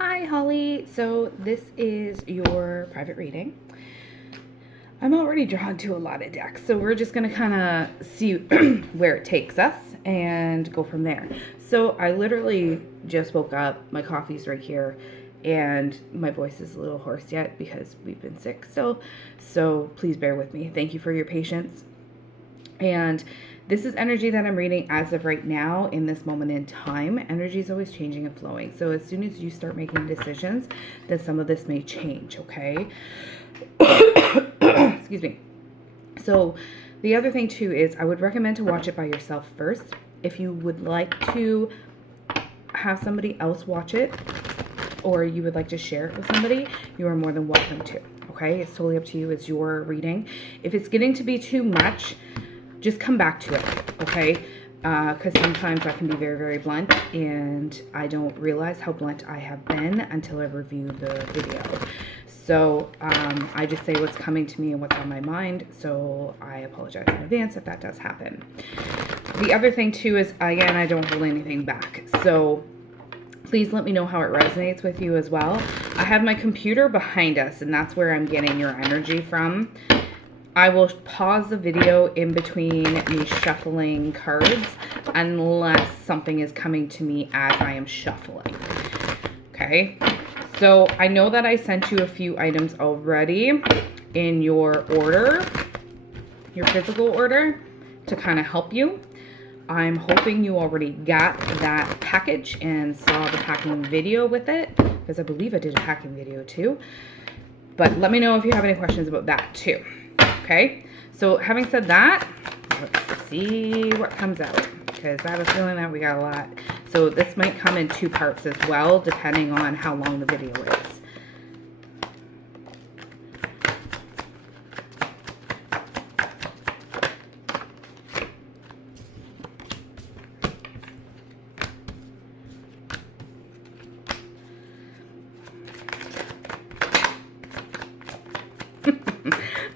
Hi, Holly. So this is your private reading. I'm already drawn to a lot of decks, so we're just going to kind of see where it takes us and go from there. So I literally just woke up. My coffee's right here, and my voice is a little hoarse yet because we've been sick still. So please bear with me. Thank you for your patience. And this is energy that I'm reading as of right now in this moment in time. Energy is always changing and flowing. So as soon as you start making decisions, then some of this may change, okay? Excuse me. So the other thing too is I would recommend to watch it by yourself first. If you would like to have somebody else watch it, or you would like to share it with somebody, you are more than welcome to, okay? It's totally up to you. It's your reading. If it's getting to be too much, just come back to it, okay? Because sometimes I can be very, very blunt, and I don't realize how blunt I have been until I review the video. So I just say what's coming to me and what's on my mind, so I apologize in advance if that does happen. The other thing too is, again, I don't hold anything back, so please let me know how it resonates with you as well. I have my computer behind us, and that's where I'm getting your energy from. I will pause the video in between me shuffling cards unless something is coming to me as I am shuffling. Okay, so I know that I sent you a few items already in your order, your physical order, to kind of help you. I'm hoping you already got that package and saw the packing video with it, because I believe I did a packing video too. But let me know if you have any questions about that too. Okay, so having said that, let's see what comes out, because I have a feeling that we got a lot. So this might come in two parts as well, depending on how long the video is.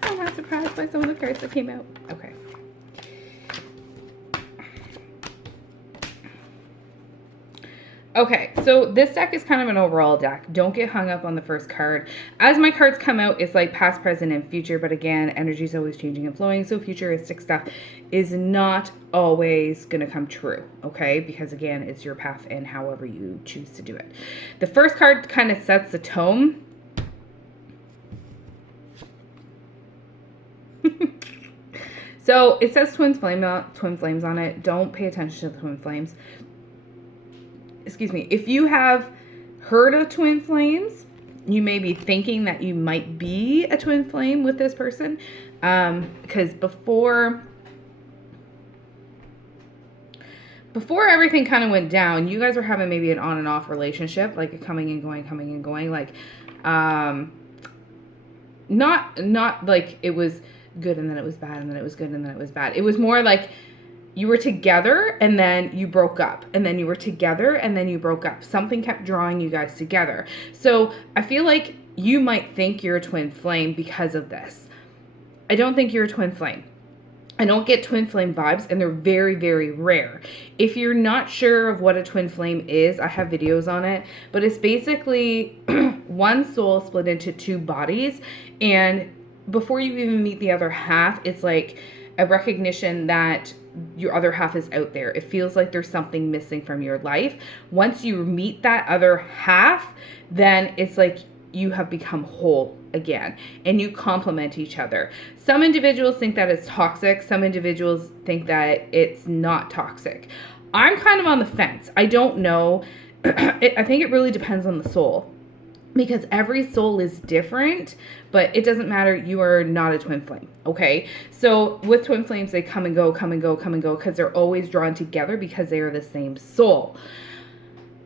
I'm not surprised by some of the cards that came out. Okay. Okay, so this deck is kind of an overall deck. Don't get hung up on the first card. As my cards come out, it's like past, present, and future. But again, energy is always changing and flowing. So futuristic stuff is not always going to come true, okay? Because again, it's your path and however you choose to do it. The first card kind of sets the tone. So it says twin flames on it. Don't pay attention to the twin flames. Excuse me. If you have heard of twin flames, you may be thinking that you might be a twin flame with this person. Because before everything kind of went down, you guys were having maybe an on and off relationship, like a coming and going, like, not like it was good and then it was bad and then it was good and then it was bad. It was more like you were together and then you broke up, and then you were together and then you broke up. Something kept drawing you guys together. So I feel like you might think you're a twin flame because of this. I don't think you're a twin flame. I don't get twin flame vibes, and they're very, very rare. If you're not sure of what a twin flame is, I have videos on it, but it's basically one soul split into two bodies, and before you even meet the other half, it's like a recognition that your other half is out there. It feels like there's something missing from your life. Once you meet that other half, then it's like you have become whole again and you complement each other. Some individuals think that it's toxic. Some individuals think that it's not toxic. I'm kind of on the fence. I don't know. I think it really depends on the soul, because every soul is different, but it doesn't matter. You are not a twin flame, okay? So with twin flames, they come and go, because they're always drawn together because they are the same soul.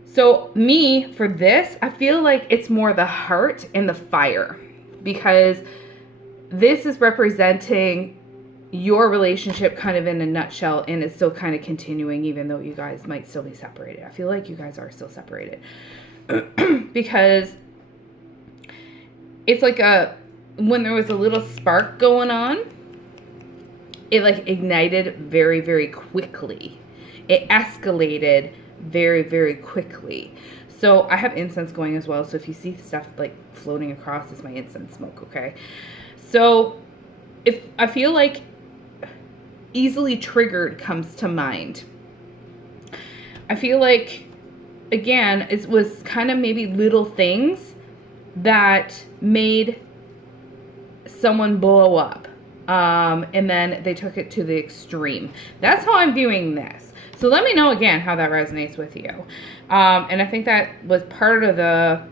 So me, for this, I feel like it's more the heart and the fire, because this is representing your relationship kind of in a nutshell, and it's still kind of continuing even though you guys might still be separated. I feel like you guys are still separated because it's like when there was a little spark going on, it like ignited very, very quickly. It escalated very, very quickly. So I have incense going as well. So if you see stuff like floating across, it's my incense smoke, okay? So if I feel like easily triggered comes to mind. I feel like, again, it was kind of maybe little things that made someone blow up. And then they took it to the extreme. That's how I'm viewing this. So let me know again how that resonates with you. And I think that was part of the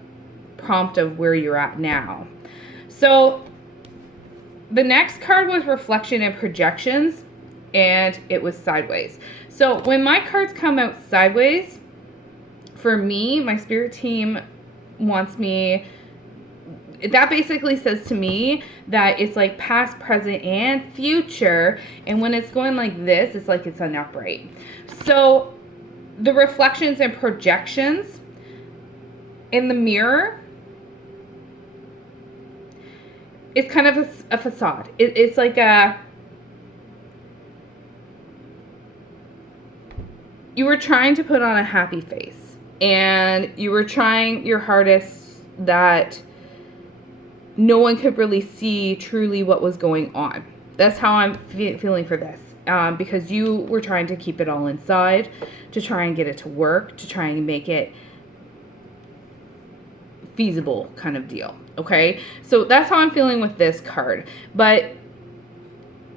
prompt of where you're at now. So the next card was reflection and projections, and it was sideways. So when my cards come out sideways, for me, my spirit team wants me, that basically says to me that it's like past, present, and future. And when it's going like this, it's like it's an upright. So the reflections and projections in the mirror, it's kind of a facade. It's like you were trying to put on a happy face, and you were trying your hardest that no one could really see truly what was going on. That's how I'm feeling for this. Because you were trying to keep it all inside, to try and get it to work, to try and make it feasible kind of deal. Okay, so that's how I'm feeling with this card. But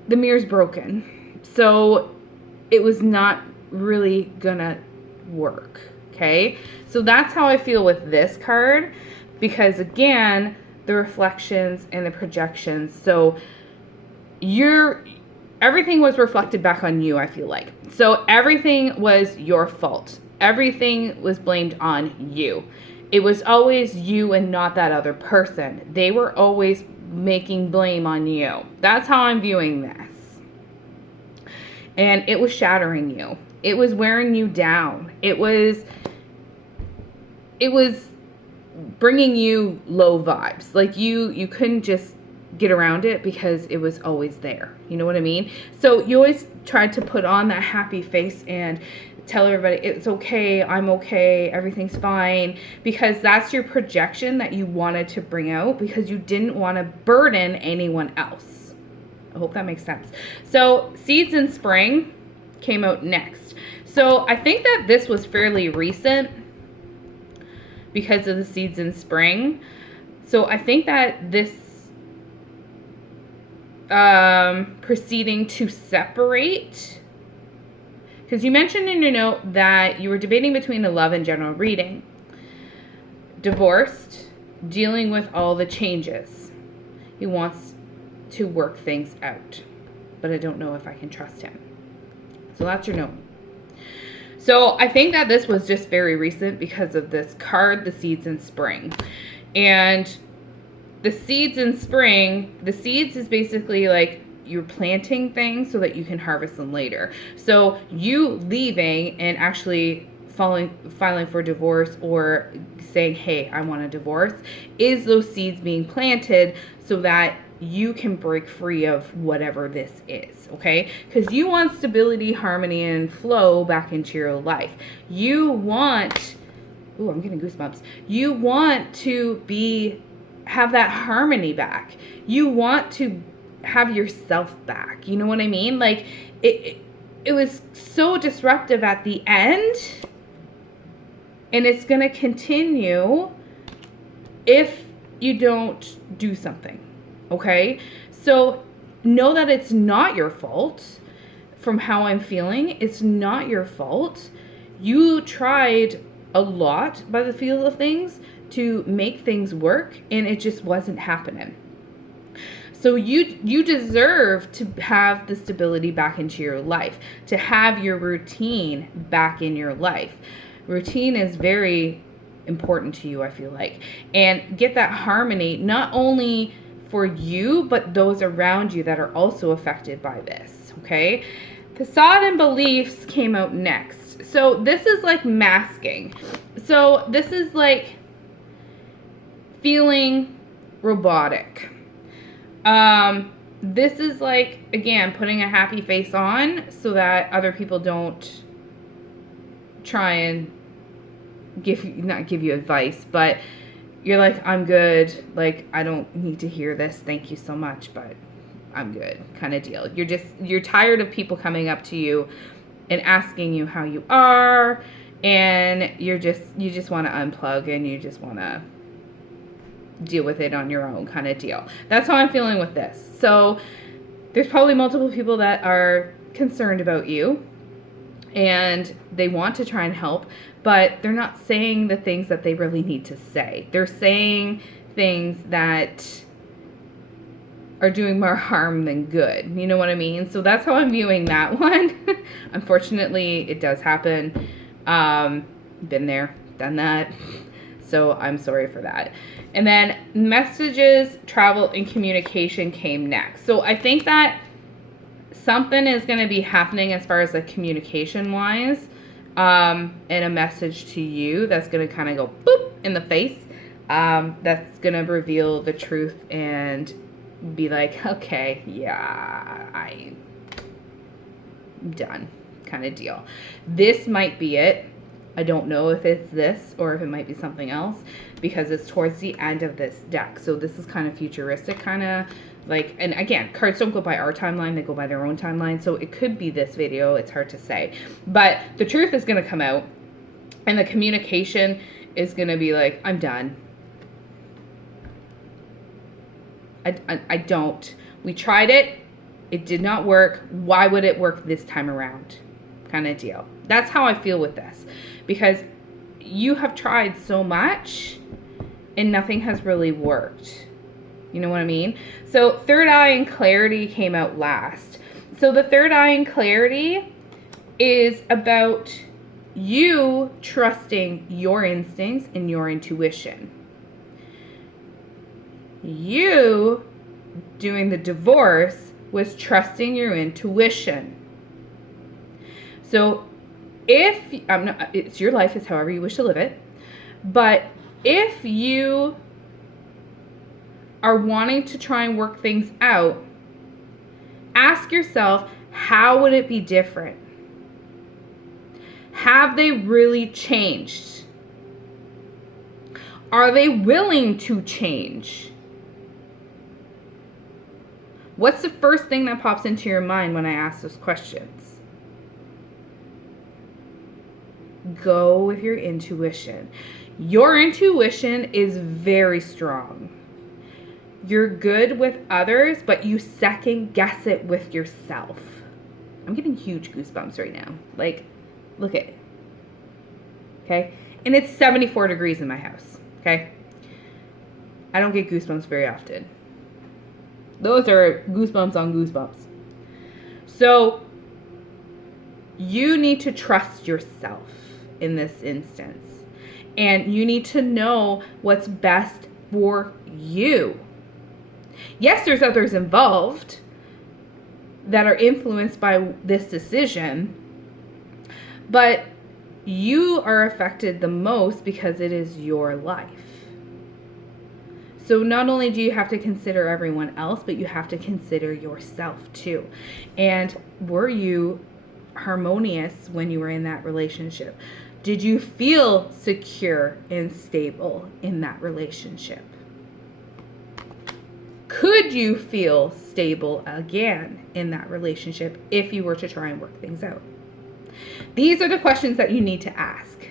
the mirror's broken, so it was not really gonna work. Okay, so that's how I feel with this card, because again, the reflections and the projections. So everything was reflected back on you, I feel like. So everything was your fault. Everything was blamed on you. It was always you and not that other person. They were always making blame on you. That's how I'm viewing this. And it was shattering you. It was wearing you down. It was bringing you low vibes. Like you couldn't just get around it because it was always there. You know what I mean? So you always tried to put on that happy face and tell everybody it's okay, I'm okay, everything's fine, because that's your projection that you wanted to bring out because you didn't want to burden anyone else. I hope that makes sense. So Seeds in Spring came out next. So I think that this was fairly recent because of the Seeds in Spring. So I think that this proceeding to separate, because you mentioned in your note that you were debating between a love and general reading, divorced, dealing with all the changes. He wants to work things out, but I don't know if I can trust him. So that's your note. So I think that this was just very recent because of this card, the Seeds in Spring. And the Seeds in Spring, the seeds is basically like you're planting things so that you can harvest them later. So you leaving and actually filing for divorce or saying, hey, I want a divorce, is those seeds being planted so that you can break free of whatever this is, okay? Because you want stability, harmony, and flow back into your life. You want, ooh, I'm getting goosebumps. You want to have that harmony back. You want to have yourself back. You know what I mean? Like it was so disruptive at the end, and it's going to continue if you don't do something. Okay? So know that it's not your fault. From how I'm feeling, it's not your fault. You tried a lot by the feel of things to make things work, and it just wasn't happening. So you deserve to have the stability back into your life, to have your routine back in your life. Routine is very important to you, I feel like. And get that harmony, not only for you, but those around you that are also affected by this, okay? Facade and Beliefs came out next. So this is like masking. So this is like feeling robotic. This is like, again, putting a happy face on so that other people don't try and not give you advice, but you're like, I'm good. Like, I don't need to hear this. Thank you so much, but I'm good, kind of deal. You're tired of people coming up to you and asking you how you are, and you just want to unplug and you just want to deal with it on your own, kind of deal. That's how I'm feeling with this. So there's probably multiple people that are concerned about you and they want to try and help, but they're not saying the things that they really need to say. They're saying things that are doing more harm than good. You know what I mean? So that's how I'm viewing that one. Unfortunately, it does happen. Been there, done that. So I'm sorry for that. And then messages, travel, and communication came next. So I think that something is going to be happening as far as like communication wise, and a message to you that's going to kind of go boop in the face. That's going to reveal the truth and be like, okay, yeah, I'm done, kind of deal. This might be it. I don't know if it's this or if it might be something else because it's towards the end of this deck. So this is kind of futuristic, kind of like, and again, cards don't go by our timeline, they go by their own timeline. So it could be this video, it's hard to say. But the truth is going to come out and the communication is going to be like, I'm done. I don't. We tried it. It did not work. Why would it work this time around? Kind of deal. That's how I feel with this. Because you have tried so much and nothing has really worked. You know what I mean? So third eye and clarity came out last. So the third eye and clarity is about you trusting your instincts and your intuition. You doing the divorce was trusting your intuition. So if it's your life, it's however you wish to live it. But if you are wanting to try and work things out, ask yourself, how would it be different? Have they really changed? Are they willing to change? What's the first thing that pops into your mind when I ask those questions? Go with your intuition. Your intuition is very strong. You're good with others, but you second guess it with yourself. I'm getting huge goosebumps right now. Like, look at it. Okay? And it's 74 degrees in my house. Okay? I don't get goosebumps very often. Those are goosebumps on goosebumps. So, you need to trust yourself in this instance. And you need to know what's best for you. Yes, there's others involved that are influenced by this decision, but you are affected the most because it is your life. So not only do you have to consider everyone else, but you have to consider yourself too. And were you harmonious when you were in that relationship? Did you feel secure and stable in that relationship? Could you feel stable again in that relationship if you were to try and work things out? These are the questions that you need to ask.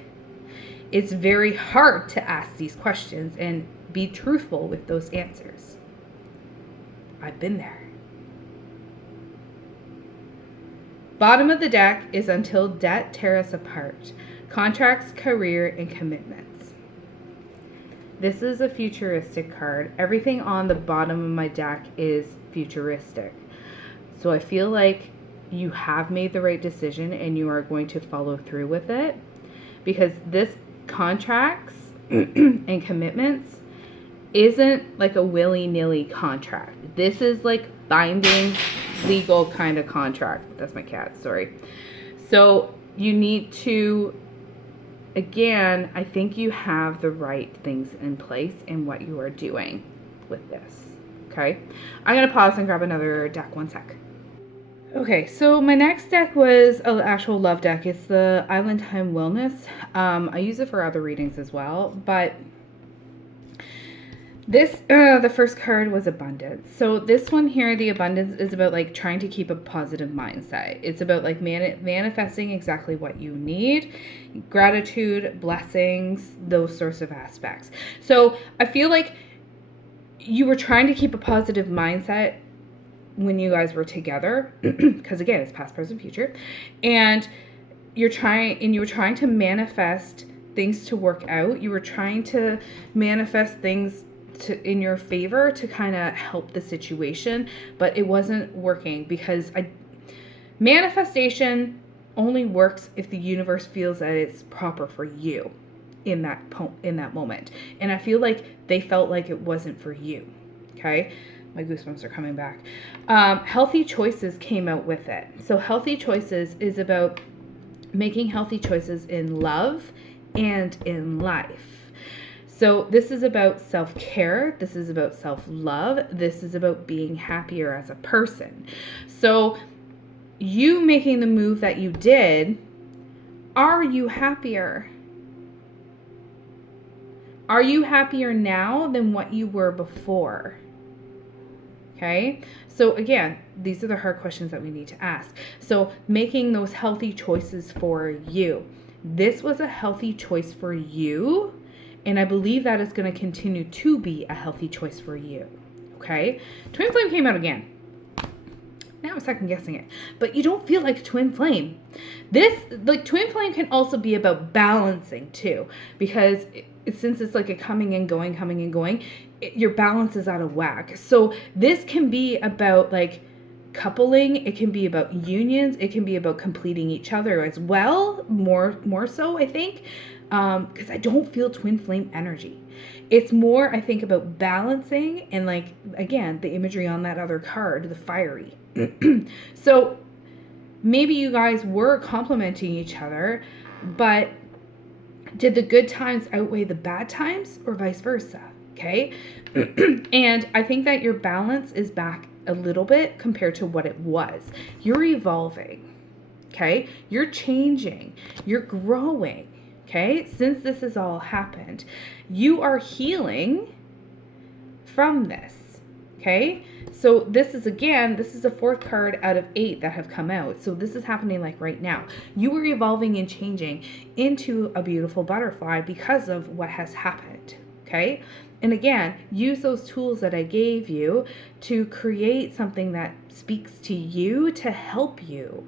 It's very hard to ask these questions and be truthful with those answers. I've been there. Bottom of the deck is until debt tear us apart. Contracts, career, and commitments. This is a futuristic card. Everything on the bottom of my deck is futuristic. So I feel like you have made the right decision and you are going to follow through with it, because this contracts and commitments isn't like a willy-nilly contract. This is like binding, legal kind of contract. That's my cat, sorry. So you need to, again, I think you have the right things in place in what you are doing with this, okay? I'm going to pause and grab another deck, one sec. Okay, so my next deck was an actual love deck. It's the Island Time Wellness. I use it for other readings as well, but this, the first card was abundance. So this one here, the abundance, is about like trying to keep a positive mindset. It's about like manifesting exactly what you need, gratitude, blessings, those sorts of aspects. So I feel like you were trying to keep a positive mindset when you guys were together, because again, it's past, present, future, and you were trying to manifest things to work out. You were trying to manifest things in your favor to kind of help the situation, but it wasn't working because manifestation only works if the universe feels that it's proper for you in that moment. And I feel like they felt like it wasn't for you. Okay. My goosebumps are coming back. Healthy choices came out with it. So healthy choices is about making healthy choices in love and in life. So this is about self-care. This is about self-love. This is about being happier as a person. So you making the move that you did, are you happier? Are you happier now than what you were before? Okay, so again, these are the hard questions that we need to ask. So making those healthy choices for you. This was a healthy choice for you, and I believe that is going to continue to be a healthy choice for you. Okay, Twin Flame came out again. Now I'm second guessing it, but you don't feel like Twin Flame. This, like, Twin Flame can also be about balancing too, because since it's like a coming and going, your balance is out of whack. So this can be about like coupling. It can be about unions. It can be about completing each other as well. More so, I think, because I don't feel Twin Flame energy. It's more, I think, about balancing and, like, again, the imagery on that other card, the fiery. So maybe you guys were complimenting each other, but did the good times outweigh the bad times or vice versa? Okay. And I think that your balance is back a little bit compared to what it was. You're evolving. Okay. You're changing. You're growing. Okay. Since this has all happened, you are healing from this. Okay. So this is a fourth card out of 8 that have come out. So this is happening like right now. You are evolving and changing into a beautiful butterfly because of what has happened. Okay. And again, use those tools that I gave you to create something that speaks to you to help you.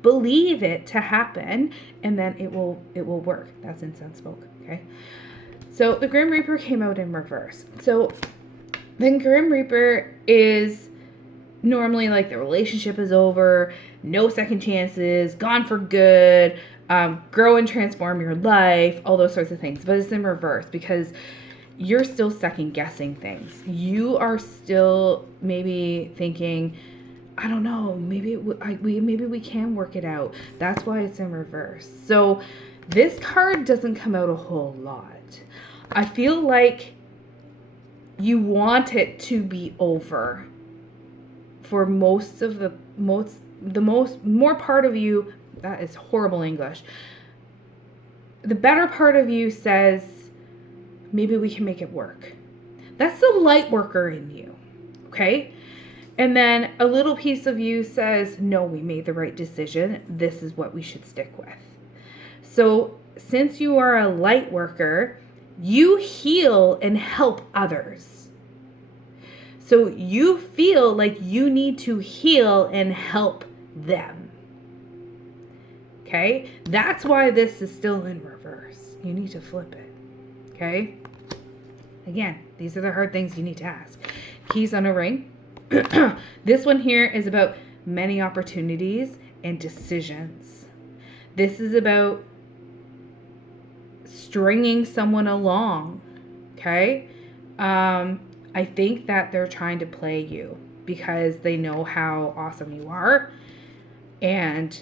Believe it to happen, and then it will work. That's incense smoke. Okay. So the Grim Reaper came out in reverse. So the Grim Reaper is normally like the relationship is over, no second chances, gone for good, grow and transform your life, all those sorts of things. But it's in reverse because you're still second guessing things. You are still maybe thinking, I don't know, maybe we can work it out. That's why it's in reverse. So this card doesn't come out a whole lot. I feel like you want it to be over for more part of you. That is horrible English. The better part of you says, maybe we can make it work. That's the light worker in you, okay? And then a little piece of you says, no, we made the right decision. This is what we should stick with. So since you are a light worker, you heal and help others. So you feel like you need to heal and help them. Okay? That's why this is still in reverse. You need to flip it. Okay? Again, these are the hard things you need to ask. Keys on a ring. This one here is about many opportunities and decisions. This is about stringing someone along. Okay? I think that they're trying to play you because they know how awesome you are and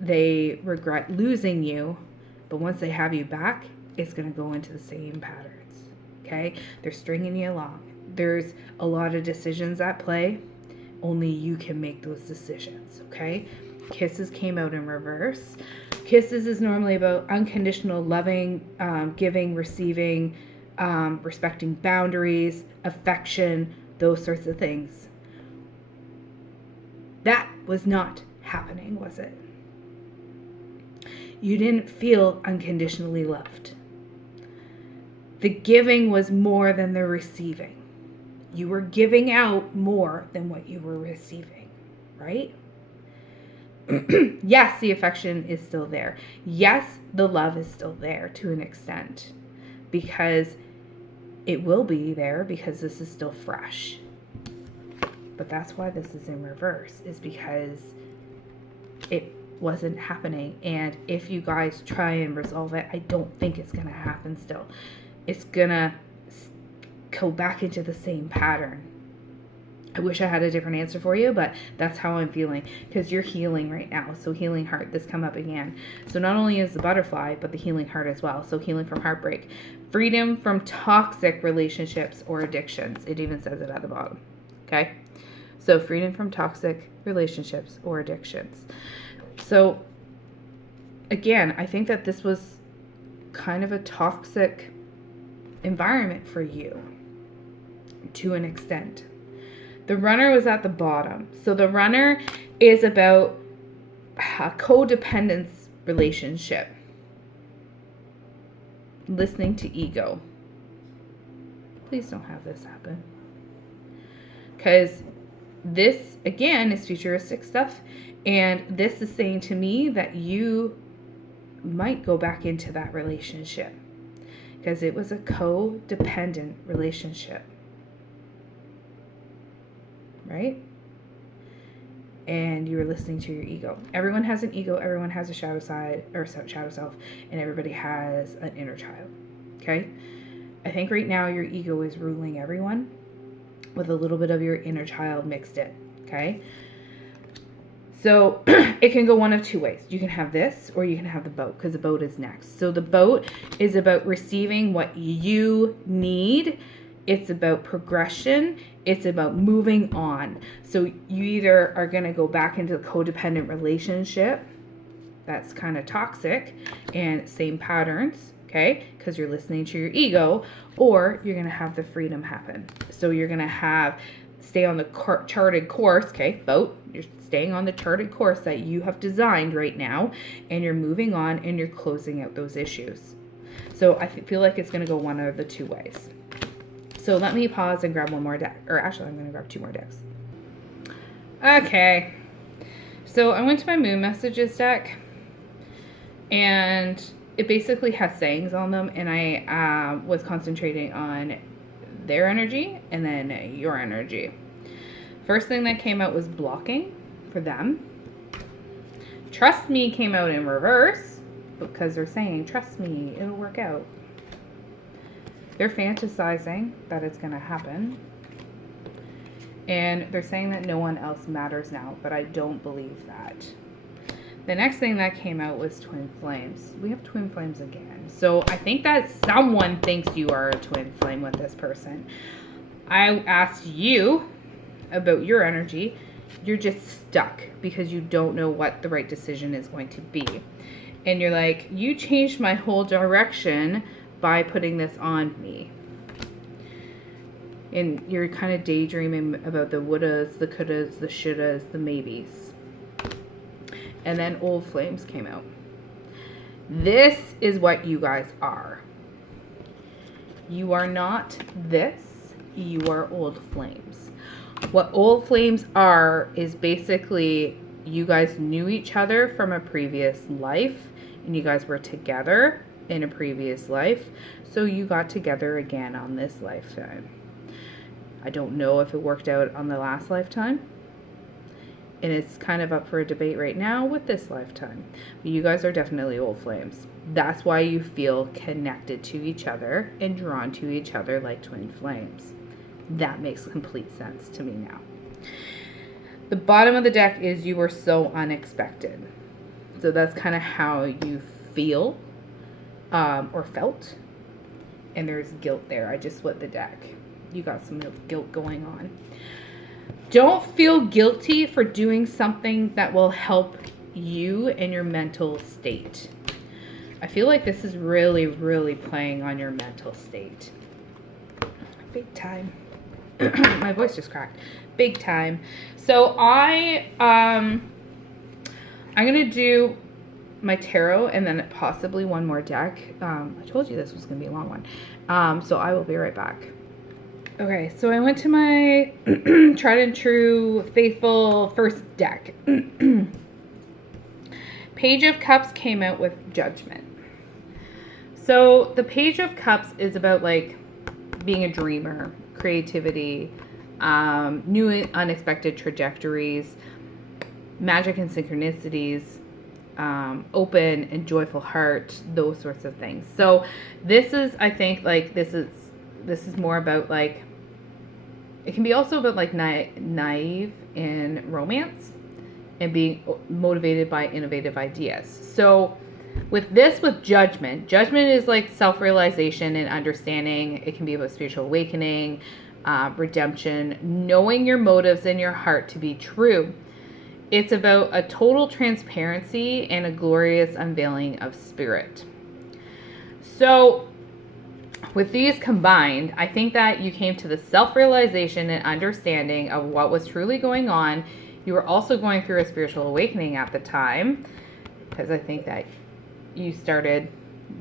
they regret losing you. But once they have you back, it's going to go into the same patterns. Okay? They're stringing you along. There's a lot of decisions at play. Only you can make those decisions, okay? Kisses came out in reverse. Kisses is normally about unconditional loving, giving, receiving, respecting boundaries, affection, those sorts of things. That was not happening, was it? You didn't feel unconditionally loved. The giving was more than the receiving. You were giving out more than what you were receiving, right? Yes, the affection is still there. Yes, the love is still there to an extent, because it will be there because this is still fresh. But that's why this is in reverse, is because it wasn't happening. And if you guys try and resolve it, I don't think it's going to happen still. It's going to go back into the same pattern. I wish I had a different answer for you, but that's how I'm feeling, because you're healing right now. So healing heart, this come up again. So not only is the butterfly, but the healing heart as well. So healing from heartbreak, freedom from toxic relationships or addictions. It even says it at the bottom. Okay. So freedom from toxic relationships or addictions. So again, I think that this was kind of a toxic environment for you to an extent. The runner was at the bottom. So the runner is about a codependence relationship. Listening to ego. Please don't have this happen. Because this, again, is futuristic stuff. And this is saying to me that you might go back into that relationship. Because it was a codependent relationship. Right? And you were listening to your ego. Everyone has an ego, everyone has a shadow side or shadow self, and everybody has an inner child. Okay? I think right now your ego is ruling everyone with a little bit of your inner child mixed in. Okay? So it can go one of two ways. You can have this, or you can have the boat, because the boat is next. So the boat is about receiving what you need. It's about progression. It's about moving on. So you either are going to go back into the codependent relationship that's kind of toxic and same patterns, okay, because you're listening to your ego, or you're going to have the freedom happen. So you're going to stay on the charted course, okay, boat, you're staying on the charted course that you have designed right now, and you're moving on and you're closing out those issues. So I feel like it's going to go one of the two ways. So let me pause and grab one more deck. Or actually, I'm going to grab two more decks. Okay. So I went to my Moon Messages deck. And it basically has sayings on them. And I was concentrating on their energy and then your energy. First thing that came out was blocking for them. Trust me came out in reverse. Because they're saying, trust me, it'll work out. They're fantasizing that it's going to happen. And they're saying that no one else matters now, but I don't believe that. The next thing that came out was twin flames. We have twin flames again. So I think that someone thinks you are a twin flame with this person. I asked you about your energy. You're just stuck because you don't know what the right decision is going to be. And you're like, you changed my whole direction by putting this on me. And you're kind of daydreaming about the wouldas, the couldas, the shouldas, the maybes. And then old flames came out. This is what you guys are. You are not this. You are old flames. What old flames are is basically you guys knew each other from a previous life. And you guys were together in a previous life, so you got together again on this lifetime. I don't know if it worked out on the last lifetime, and it's kind of up for a debate right now with this lifetime. But you guys are definitely old flames. That's why you feel connected to each other and drawn to each other like twin flames. That makes complete sense to me now. The bottom of the deck is you were so unexpected. So that's kind of how you feel. Or felt, and there's guilt there. I just flipped the deck. You got some guilt going on. Don't feel guilty for doing something that will help you and your mental state. I feel like this is really, really playing on your mental state. Big time. My voice just cracked. Big time. So I'm gonna do my tarot and then possibly one more deck. I told you this was gonna be a long one. So I will be right back. Okay, so I went to my tried and true faithful first deck. Page of Cups came out with Judgment. So the Page of Cups is about like being a dreamer, creativity, new unexpected trajectories, magic and synchronicities, open and joyful heart, those sorts of things. So this is, I think, like this is more about like, it can be also about like naive in romance and being motivated by innovative ideas. So with Judgment is like self-realization and understanding. It can be about spiritual awakening, redemption, knowing your motives in your heart to be true. It's about a total transparency and a glorious unveiling of spirit. So with these combined, I think that you came to the self-realization and understanding of what was truly going on. You were also going through a spiritual awakening at the time, because I think that you started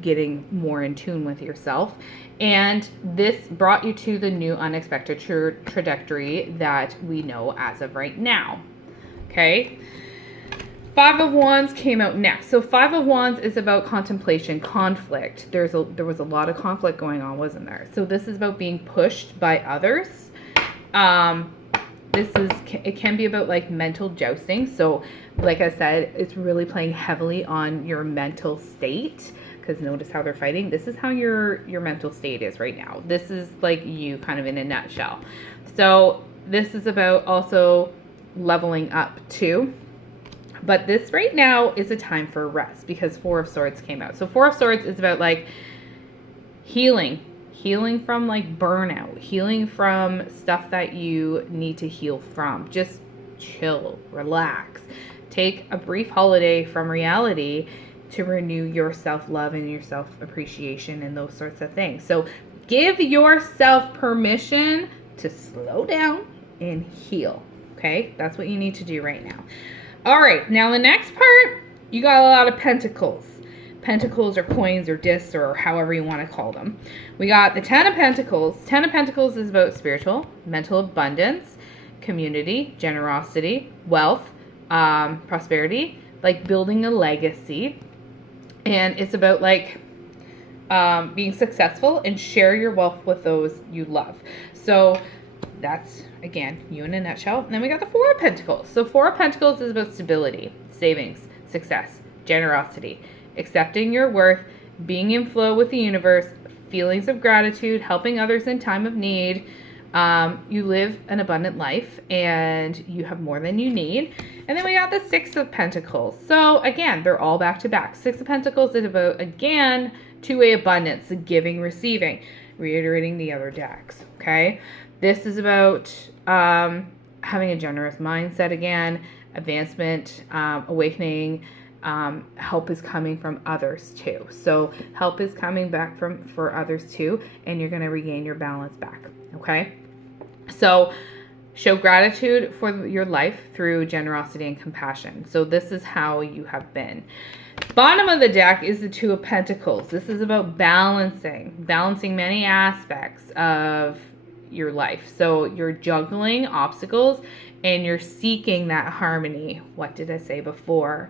getting more in tune with yourself. And this brought you to the new unexpected trajectory that we know as of right now. Okay. Five of Wands came out next. So Five of Wands is about contemplation, conflict. There was a lot of conflict going on, wasn't there? So this is about being pushed by others. It can be about like mental jousting. So like I said, it's really playing heavily on your mental state, because notice how they're fighting. This is how your mental state is right now. This is like you kind of in a nutshell. So this is about also leveling up too. But this right now is a time for rest, because Four of Swords came out. So Four of Swords is about like healing from like burnout, healing from stuff that you need to heal from. Just chill, relax, take a brief holiday from reality to renew your self-love and your self-appreciation and those sorts of things. So give yourself permission to slow down and heal. Okay, that's what you need to do right now. All right, now the next part, you got a lot of pentacles. Pentacles or coins or discs or however you want to call them. We got the Ten of Pentacles. Ten of Pentacles is about spiritual, mental abundance, community, generosity, wealth, prosperity, like building a legacy. And it's about like being successful and share your wealth with those you love. So that's, again, you in a nutshell. And then we got the Four of Pentacles. So Four of Pentacles is about stability, savings, success, generosity, accepting your worth, being in flow with the universe, feelings of gratitude, helping others in time of need. You live an abundant life and you have more than you need. And then we got the Six of Pentacles. So again, they're all back to back. Six of Pentacles is about, again, two-way abundance, the giving, receiving, reiterating the other decks. Okay. This is about having a generous mindset again, advancement, awakening. Help is coming from others too. So help is coming back for others too, and you're going to regain your balance back. Okay. So show gratitude for your life through generosity and compassion. So this is how you have been. Bottom of the deck is the Two of Pentacles. This is about balancing many aspects of your life. So you're juggling obstacles and you're seeking that harmony. What did I say before?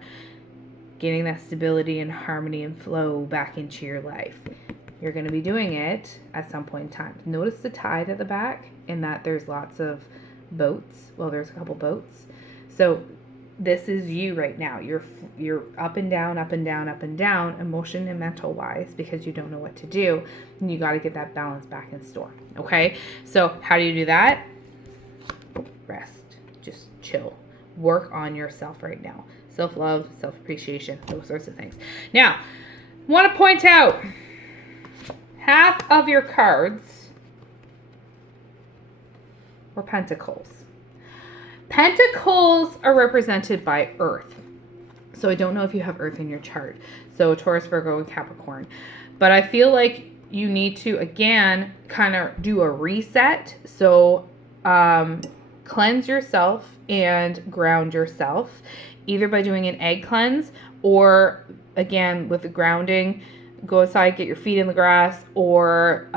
Getting that stability and harmony and flow back into your life. You're going to be doing it at some point in time. Notice the tide at the back and that there's lots of boats. Well, there's a couple boats. So this is you right now. You're up and down, up and down, up and down, emotion and mental wise, because you don't know what to do. And you got to get that balance back in store. Okay. So how do you do that? Rest. Just chill. Work on yourself right now. Self-love, self-appreciation, those sorts of things. Now, want to point out, half of your cards were pentacles. Pentacles are represented by Earth. So I don't know if you have Earth in your chart. So Taurus, Virgo, and Capricorn. But I feel like you need to, again, kind of do a reset. So cleanse yourself and ground yourself, either by doing an egg cleanse or, again, with the grounding, go outside, get your feet in the grass, or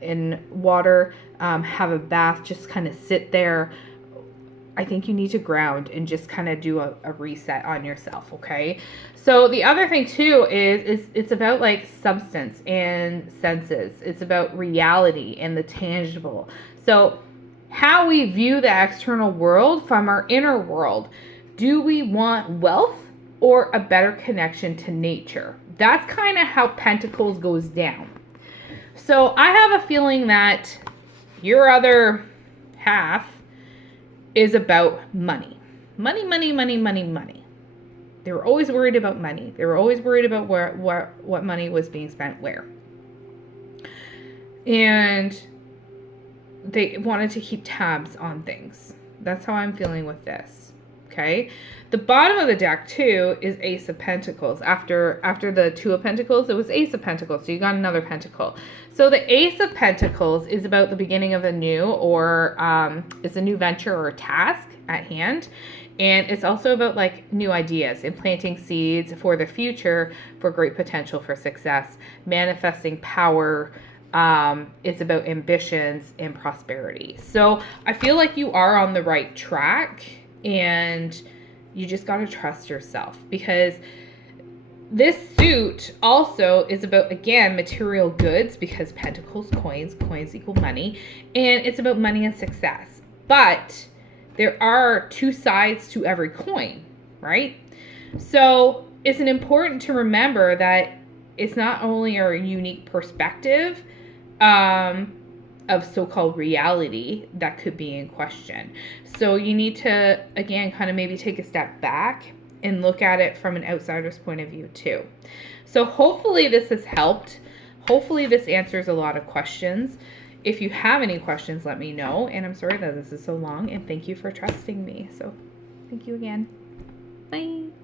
in water, have a bath, just kind of sit there. I think you need to ground and just kind of do a reset on yourself, okay? So the other thing too is it's about like substance and senses. It's about reality and the tangible. So how we view the external world from our inner world. Do we want wealth or a better connection to nature? That's kind of how Pentacles goes down. So I have a feeling that your other half is about money. Money, money, money, money, money. They were always worried about money. They were always worried about what money was being spent where. And they wanted to keep tabs on things. That's how I'm feeling with this. Okay. The bottom of the deck too is Ace of Pentacles. After the Two of Pentacles, it was Ace of Pentacles. So you got another pentacle. So the Ace of Pentacles is about the beginning of a new, or it's a new venture or task at hand. And it's also about like new ideas and planting seeds for the future for great potential for success, manifesting power. It's about ambitions and prosperity. So I feel like you are on the right track, and you just got to trust yourself, because this suit also is about, again, material goods, because pentacles, coins equal money, and it's about money and success. But there are two sides to every coin, right? So it's important to remember that it's not only our unique perspective of so-called reality that could be in question. So you need to, again, kind of maybe take a step back and look at it from an outsider's point of view too. So hopefully this has helped. Hopefully this answers a lot of questions. If you have any questions, let me know. And I'm sorry that this is so long, and thank you for trusting me. So thank you again. Bye.